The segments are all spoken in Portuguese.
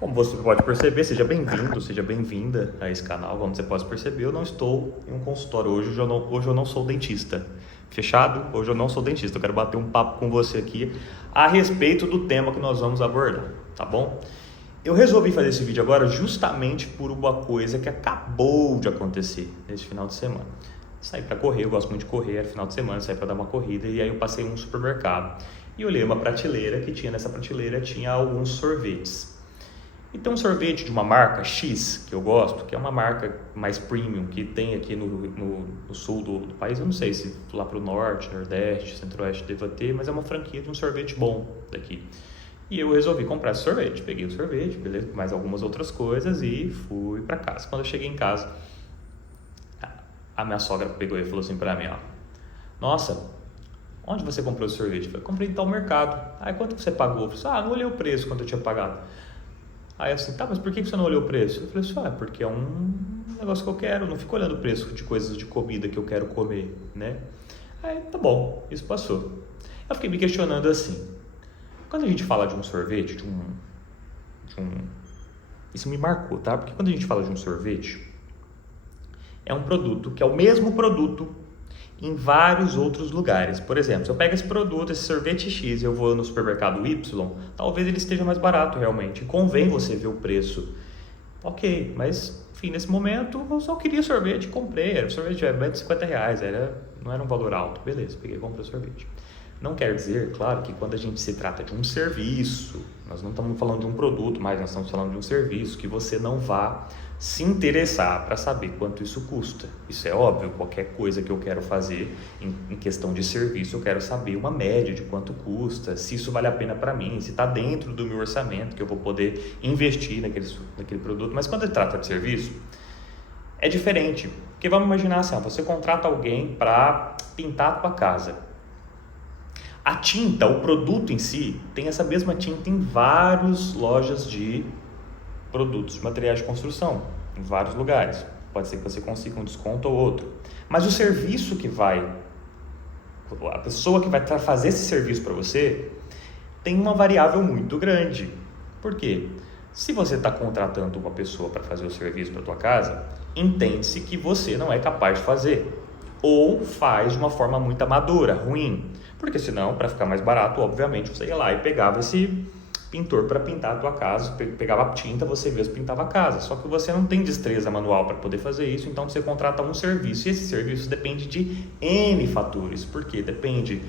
Como você pode perceber, seja bem-vindo, seja bem-vinda a esse canal. Como você pode perceber, eu não estou em um consultório hoje eu não sou dentista. Fechado? Hoje eu não sou dentista, eu quero bater um papo com você aqui a respeito do tema que nós vamos abordar, tá bom? Eu resolvi fazer esse vídeo agora justamente por uma coisa que acabou de acontecer nesse final de semana. Saí para correr, eu gosto muito de correr, era final de semana, saí para dar uma corrida e aí eu passei em um supermercado e olhei uma prateleira nessa prateleira tinha alguns sorvetes. E tem um sorvete de uma marca X, que eu gosto, que é uma marca mais premium, que tem aqui no sul do país. Eu não sei se lá para o norte, nordeste, centro-oeste deva ter, mas é uma franquia de um sorvete bom daqui. E eu resolvi comprar esse sorvete. Peguei o sorvete, beleza, mais algumas outras coisas e fui para casa. Quando eu cheguei em casa, a minha sogra pegou e falou assim para mim, ó: nossa, onde você comprou esse sorvete? Eu falei: comprei em tal mercado. Aí, quanto que você pagou? Eu falei: não olhei o preço quanto eu tinha pagado. Aí assim, tá, mas por que você não olhou o preço? Eu falei assim, porque é um negócio que eu quero, eu não fico olhando o preço de coisas de comida que eu quero comer, né? Aí, tá bom, isso passou. Eu fiquei me questionando assim, quando a gente fala de um sorvete, isso me marcou, tá? Porque quando a gente fala de um sorvete, é um produto que é o mesmo produto em vários outros lugares. Por exemplo, se eu pego esse produto, esse sorvete X, e eu vou no supermercado Y, talvez ele esteja mais barato realmente. Convém você ver o preço. Ok, mas enfim, nesse momento eu só queria sorvete, comprei. Era um sorvete de R$50, não era um valor alto. Beleza, peguei e comprei o sorvete. Não quer dizer, claro, que quando a gente se trata de um serviço, nós não estamos falando de um produto, mas nós estamos falando de um serviço, que você não vá se interessar para saber quanto isso custa. Isso é óbvio, qualquer coisa que eu quero fazer em questão de serviço, eu quero saber uma média de quanto custa, se isso vale a pena para mim, se está dentro do meu orçamento, que eu vou poder investir naquele produto. Mas quando se trata de serviço, é diferente. Porque vamos imaginar assim, você contrata alguém para pintar a tua casa. A tinta, o produto em si, tem essa mesma tinta em várias lojas de produtos de materiais de construção, em vários lugares. Pode ser que você consiga um desconto ou outro. Mas o serviço a pessoa que vai fazer esse serviço para você, tem uma variável muito grande. Por quê? Se você está contratando uma pessoa para fazer o serviço para tua casa, entende-se que você não é capaz de fazer. Ou faz de uma forma muito amadora, ruim. Porque senão, para ficar mais barato, obviamente, você ia lá e pegava esse pintor para pintar a tua casa, pegava a tinta, você mesmo pintava a casa. Só que você não tem destreza manual para poder fazer isso, então você contrata um serviço. E esse serviço depende de N fatores. Por quê? Depende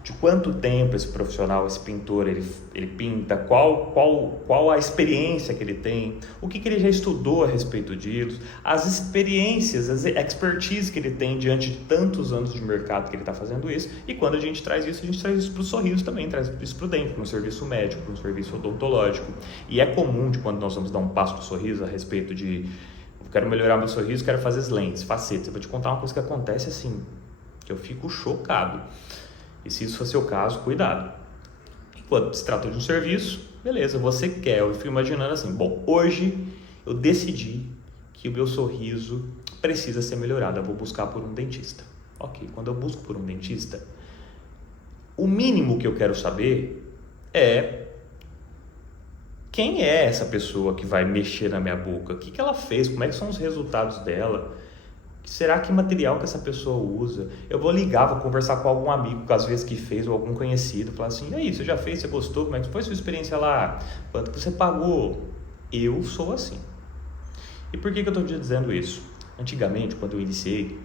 de quanto tempo esse profissional, esse pintor, ele pinta, qual a experiência que ele tem, o que ele já estudou a respeito disso, as experiências, as expertise que ele tem diante de tantos anos de mercado que ele está fazendo isso. E quando a gente traz isso para o sorriso também, traz isso para o dente, para um serviço médico, para um serviço odontológico. E é comum de quando nós vamos dar um passo do sorriso a respeito de eu quero melhorar meu sorriso, quero fazer as lentes, facetas. Eu vou te contar uma coisa que acontece assim, que eu fico chocado. E se isso for seu caso, cuidado. Enquanto se trata de um serviço, beleza, você quer. Eu fico imaginando assim, bom, hoje eu decidi que o meu sorriso precisa ser melhorado, eu vou buscar por um dentista. Ok, quando eu busco por um dentista, o mínimo que eu quero saber é quem é essa pessoa que vai mexer na minha boca, o que ela fez, como é que são os resultados dela. Será que material que essa pessoa usa? Eu vou ligar, vou conversar com algum amigo que às vezes que fez ou algum conhecido, falar assim, e aí, você já fez, você gostou, como é que foi a sua experiência lá? Quanto que você pagou? Eu sou assim. E por que eu estou te dizendo isso? Antigamente, quando eu iniciei,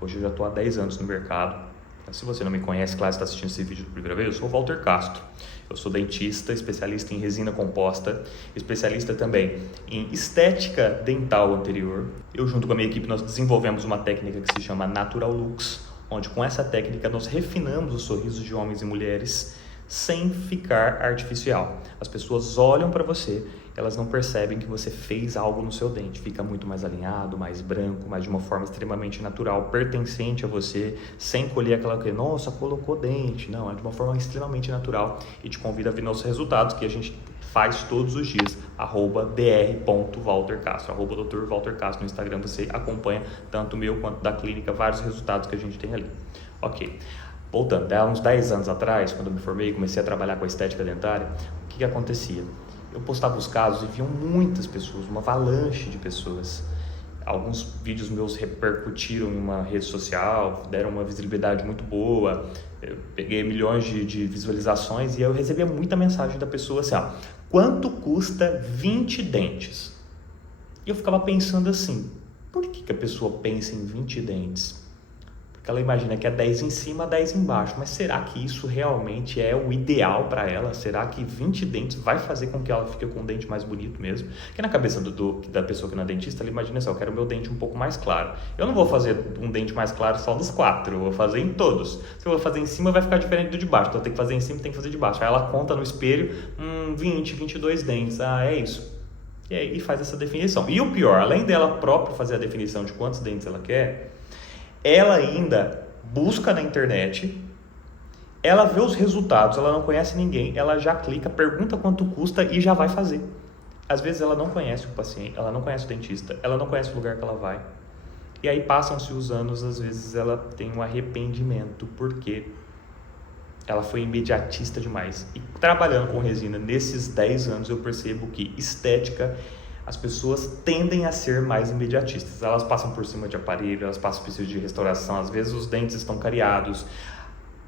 hoje eu já estou há 10 anos no mercado. Se você não me conhece, claro, está assistindo esse vídeo pela primeira vez, eu sou o Walter Castro. Eu sou dentista, especialista em resina composta, especialista também em estética dental anterior. Eu, junto com a minha equipe, nós desenvolvemos uma técnica que se chama Natural Looks, onde com essa técnica nós refinamos os sorrisos de homens e mulheres sem ficar artificial. As pessoas olham para você, elas não percebem que você fez algo no seu dente, fica muito mais alinhado, mais branco, mas de uma forma extremamente natural, pertencente a você, sem colher aquela coisa, nossa, colocou dente. Não, é de uma forma extremamente natural e te convido a ver nossos resultados que a gente faz todos os dias, @dr.waltercastro, @Dr. Walter Castro no Instagram. Você acompanha tanto o meu quanto da clínica, vários resultados que a gente tem ali. Ok. Voltando, há uns 10 anos atrás, quando eu me formei e comecei a trabalhar com a estética dentária, o que acontecia? eu postava os casos e viam muitas pessoas, uma avalanche de pessoas. Alguns vídeos meus repercutiram em uma rede social, deram uma visibilidade muito boa, eu peguei milhões de visualizações e eu recebia muita mensagem da pessoa assim, ó, quanto custa 20 dentes? E eu ficava pensando assim, por que a pessoa pensa em 20 dentes? Porque ela imagina que é 10 em cima, 10 embaixo, mas será que isso realmente é o ideal para ela? Será que 20 dentes vai fazer com que ela fique com um dente mais bonito mesmo? Porque na cabeça da pessoa que não é dentista, ela imagina assim, eu quero o meu dente um pouco mais claro. Eu não vou fazer um dente mais claro só nos 4, eu vou fazer em todos. Se eu vou fazer em cima, vai ficar diferente do de baixo, então eu tenho que fazer em cima, tem que fazer de baixo. Aí ela conta no espelho, 20, 22 dentes, é isso. E aí faz essa definição. E o pior, além dela própria fazer a definição de quantos dentes ela quer, ela ainda busca na internet, ela vê os resultados, ela não conhece ninguém, ela já clica, pergunta quanto custa e já vai fazer. Às vezes ela não conhece o paciente, ela não conhece o dentista, ela não conhece o lugar que ela vai. E aí passam-se os anos, às vezes ela tem um arrependimento, porque ela foi imediatista demais. E trabalhando com resina nesses 10 anos, eu percebo que estética, as pessoas tendem a ser mais imediatistas. Elas passam por cima de aparelho, elas passam por cima de restauração, às vezes os dentes estão cariados.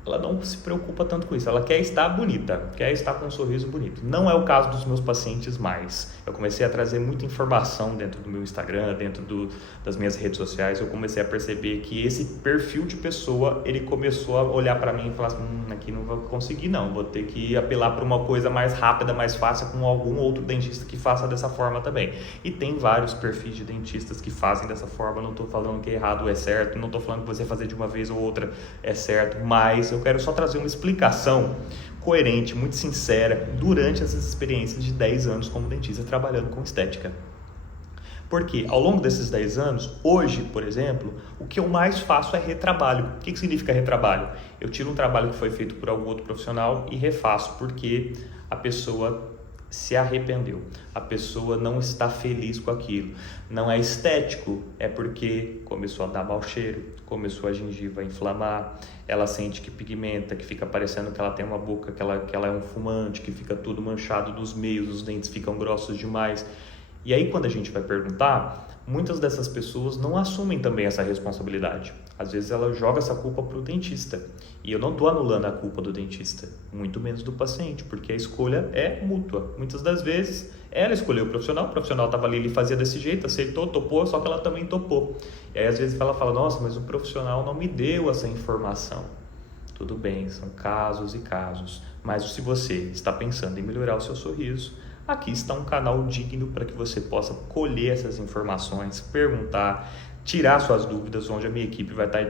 Ela não se preocupa tanto com isso, ela quer estar bonita, quer estar com um sorriso bonito. Não é o caso dos meus pacientes mais. Eu comecei a trazer muita informação dentro do meu Instagram, dentro das minhas redes sociais, eu comecei a perceber que esse perfil de pessoa, ele começou a olhar para mim e falar assim, aqui não vou conseguir não, vou ter que apelar para uma coisa mais rápida, mais fácil, com algum outro dentista que faça dessa forma também. E tem vários perfis de dentistas que fazem dessa forma, não estou falando que errado é certo, não estou falando que você fazer de uma vez ou outra é certo, mas eu quero só trazer uma explicação coerente, muito sincera, durante essas experiências de 10 anos como dentista trabalhando com estética. Porque ao longo desses 10 anos, hoje, por exemplo, o que eu mais faço é retrabalho. O que significa retrabalho? Eu tiro um trabalho que foi feito por algum outro profissional e refaço porque a pessoa se arrependeu, a pessoa não está feliz com aquilo, não é estético, é porque começou a dar mau cheiro, começou a gengiva a inflamar, ela sente que pigmenta, que fica parecendo que ela tem uma boca, que ela é um fumante, que fica tudo manchado nos meios, os dentes ficam grossos demais. E aí quando a gente vai perguntar, muitas dessas pessoas não assumem também essa responsabilidade. Às vezes ela joga essa culpa para o dentista. E eu não estou anulando a culpa do dentista, muito menos do paciente, porque a escolha é mútua. Muitas das vezes ela escolheu o profissional estava ali, ele fazia desse jeito, aceitou, topou, só que ela também topou. E aí às vezes ela fala, nossa, mas o profissional não me deu essa informação. Tudo bem, são casos e casos. Mas se você está pensando em melhorar o seu sorriso, aqui está um canal digno para que você possa colher essas informações, perguntar, tirar suas dúvidas, onde a minha equipe vai estar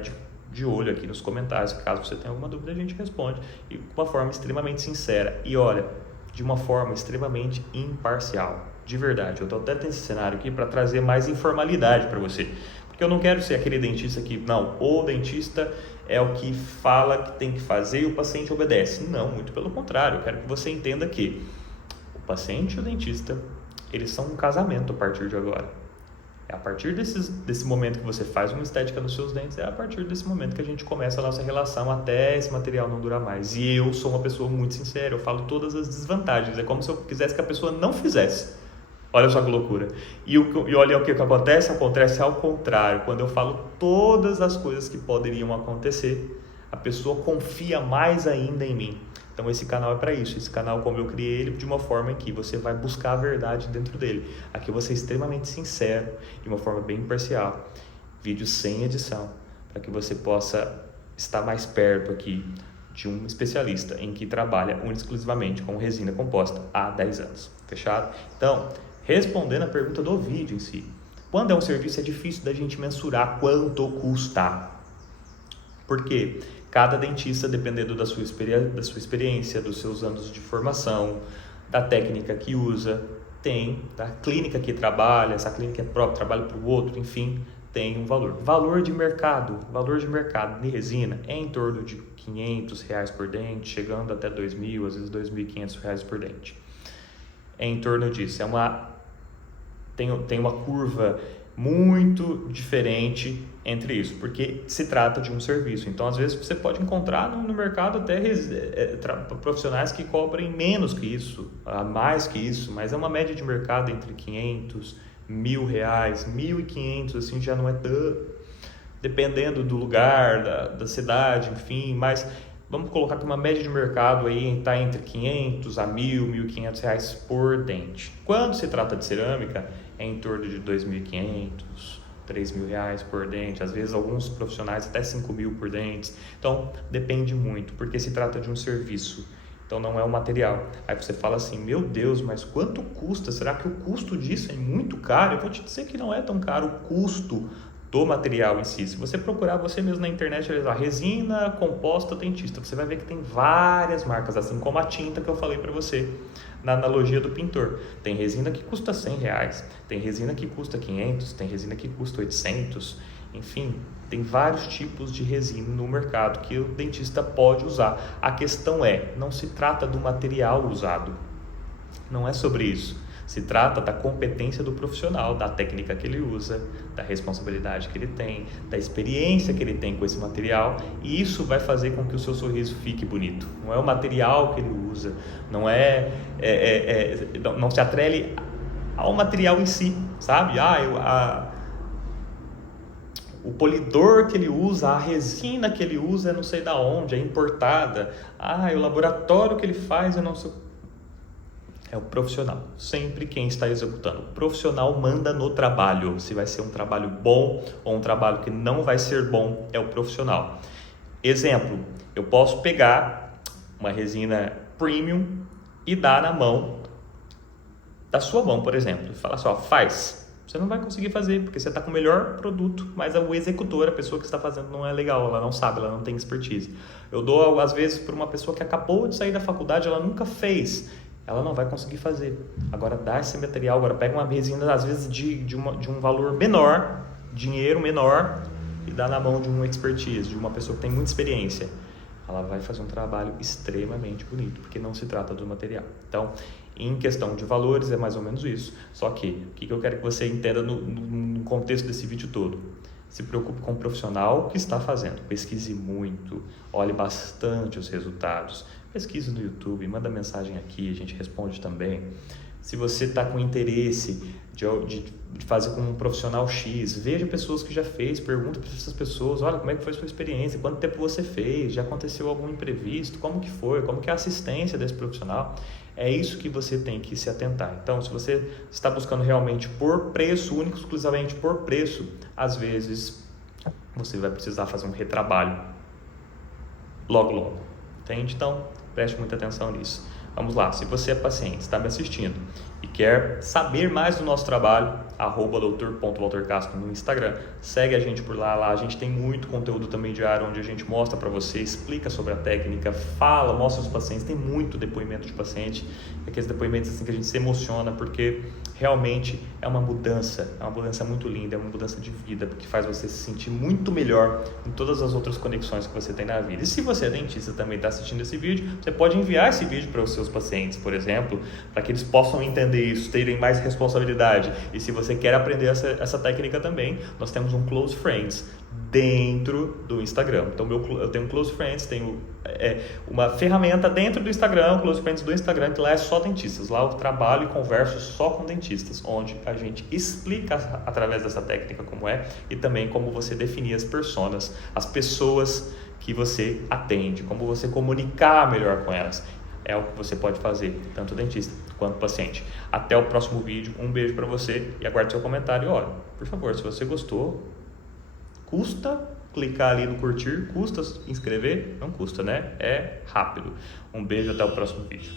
de olho aqui nos comentários. Caso você tenha alguma dúvida, a gente responde e de uma forma extremamente sincera. E olha, de uma forma extremamente imparcial. De verdade, eu estou até nesse cenário aqui para trazer mais informalidade para você. Porque eu não quero ser aquele dentista que, não, o dentista é o que fala que tem que fazer e o paciente obedece. Não, muito pelo contrário. Eu quero que você entenda que o paciente e o dentista, eles são um casamento a partir de agora. É a partir desse momento que você faz uma estética nos seus dentes, é a partir desse momento que a gente começa a nossa relação até esse material não durar mais. E eu sou uma pessoa muito sincera, eu falo todas as desvantagens. É como se eu quisesse que a pessoa não fizesse. Olha só que loucura. E olha o que acontece? Acontece ao contrário. Quando eu falo todas as coisas que poderiam acontecer, a pessoa confia mais ainda em mim. Então esse canal é para isso. Esse canal, como eu criei ele, de uma forma em que você vai buscar a verdade dentro dele. Aqui eu vou ser extremamente sincero, de uma forma bem imparcial. Vídeos sem edição, para que você possa estar mais perto aqui de um especialista em que trabalha exclusivamente com resina composta há 10 anos. Fechado? Então, respondendo a pergunta do vídeo em si, quando é um serviço é difícil da gente mensurar quanto custa. Por quê? Cada dentista, dependendo da sua experiência, dos seus anos de formação, da técnica que usa, tem, da clínica que trabalha, essa clínica é própria, trabalha para o outro, enfim, tem um valor. Valor de mercado de resina é em torno de R$500 por dente, chegando até R$2.000, às vezes R$2.500 por dente. É em torno disso, tem uma curva muito diferente entre isso, porque se trata de um serviço. Então, às vezes, você pode encontrar no mercado até profissionais que cobrem menos que isso, mais que isso, mas é uma média de mercado entre 500, R$1.000, 1.500, assim, já não é tão... Dependendo do lugar, da cidade, enfim, mas vamos colocar que uma média de mercado aí está entre 500 a 1.000, R$1.500 por dente. Quando se trata de cerâmica, é em torno de R$2.500, R$3.000 por dente, às vezes alguns profissionais até 5.000 por dente. Então, depende muito, porque se trata de um serviço, então não é o material. Aí você fala assim, meu Deus, mas quanto custa? Será que o custo disso é muito caro? Eu vou te dizer que não é tão caro o custo do material em si. Se você procurar você mesmo na internet, a resina composta dentista, você vai ver que tem várias marcas, assim como a tinta que eu falei para você na analogia do pintor. Tem resina que custa R$100, tem resina que custa 500, tem resina que custa 800, enfim, tem vários tipos de resina no mercado que o dentista pode usar. A questão é, não se trata do material usado, não é sobre isso. Se trata da competência do profissional, da técnica que ele usa, da responsabilidade que ele tem, da experiência que ele tem com esse material, e isso vai fazer com que o seu sorriso fique bonito. Não é o material que ele usa, não se atrele ao material em si, sabe? O polidor que ele usa, a resina que ele usa, não sei da onde, é importada. O laboratório que ele faz, eu não sei. É o profissional, sempre quem está executando. O profissional manda no trabalho, se vai ser um trabalho bom ou um trabalho que não vai ser bom, é o profissional. Exemplo, eu posso pegar uma resina premium e dar na mão da sua mão, por exemplo, e falar assim, faz. Você não vai conseguir fazer, porque você está com o melhor produto, mas o executor, a pessoa que está fazendo, não é legal, ela não sabe, ela não tem expertise. Eu dou, às vezes, para uma pessoa que acabou de sair da faculdade, ela nunca fez, ela não vai conseguir fazer. Agora dá esse material, agora pega uma resina às vezes de um valor menor, dinheiro menor, e dá na mão de uma expertise, de uma pessoa que tem muita experiência. Ela vai fazer um trabalho extremamente bonito, porque não se trata do material. Então, em questão de valores é mais ou menos isso. Só que, o que eu quero que você entenda no contexto desse vídeo todo? Se preocupe com o profissional que está fazendo, pesquise muito, olhe bastante os resultados, pesquise no YouTube, manda mensagem aqui, a gente responde também. Se você está com interesse de fazer com um profissional X, veja pessoas que já fez, pergunta para essas pessoas, olha, como é que foi a sua experiência, quanto tempo você fez, já aconteceu algum imprevisto, como que foi, como que é a assistência desse profissional. É isso que você tem que se atentar. Então, se você está buscando realmente por preço, único, exclusivamente por preço, às vezes você vai precisar fazer um retrabalho logo, entende? Então, preste muita atenção nisso. Vamos lá, se você é paciente, está me assistindo e quer saber mais do nosso trabalho, @doutor.waltercastro no Instagram, segue a gente por lá, a gente tem muito conteúdo também diário, onde a gente mostra para você, explica sobre a técnica, mostra os pacientes, tem muito depoimento de paciente, aqueles depoimentos assim que a gente se emociona, porque realmente é uma mudança muito linda, é uma mudança de vida, porque faz você se sentir muito melhor em todas as outras conexões que você tem na vida. E se você é dentista também está assistindo esse vídeo, você pode enviar esse vídeo para os seus pacientes, por exemplo, para que eles possam entender isso, terem mais responsabilidade. E se você quer aprender essa técnica também, nós temos um Close Friends dentro do Instagram. Então eu tenho um Close Friends, tenho uma ferramenta dentro do Instagram, o Close Friends do Instagram, que lá é só dentistas. Lá eu trabalho e converso só com dentistas, onde a gente explica através dessa técnica como é e também como você definir as personas, as pessoas que você atende, como você comunicar melhor com elas. É o que você pode fazer, tanto dentista quanto paciente. Até o próximo vídeo, um beijo para você e aguarde seu comentário. Olha, por favor, se você gostou, custa clicar ali no curtir, custa inscrever? Não custa, né? É rápido. Um beijo, até o próximo vídeo.